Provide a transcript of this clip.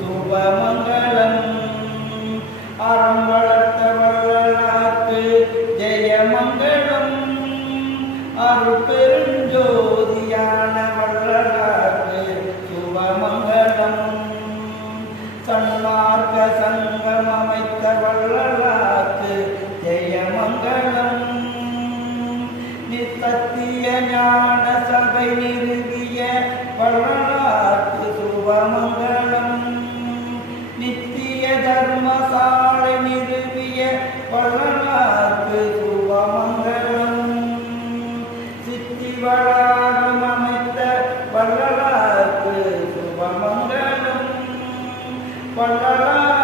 சுபமங்கலம் அறம் வளர்த்த வள்ளலார்க்கு ஜெயமங்கலம் அருட்பெருஞ்சோதியான வள்ளலார்க்கு சுபமங்கலம் சன்மார்க்க சங்கம் அமைத்த வள்ளலார்க்கு ஜெயமங்கலம் நிசத்திய ஞான சபை நிறுவிய வள்ளலார்க்கு சுபமங்கலம் நித்திய தர்மசாலை நிறுவிய வள்ளலார்க்கு சுபமங்கலம் சித்தி வளாகம் அமைத்த வள்ளலார்க்கு சுபமங்கலம் வள்ளலார்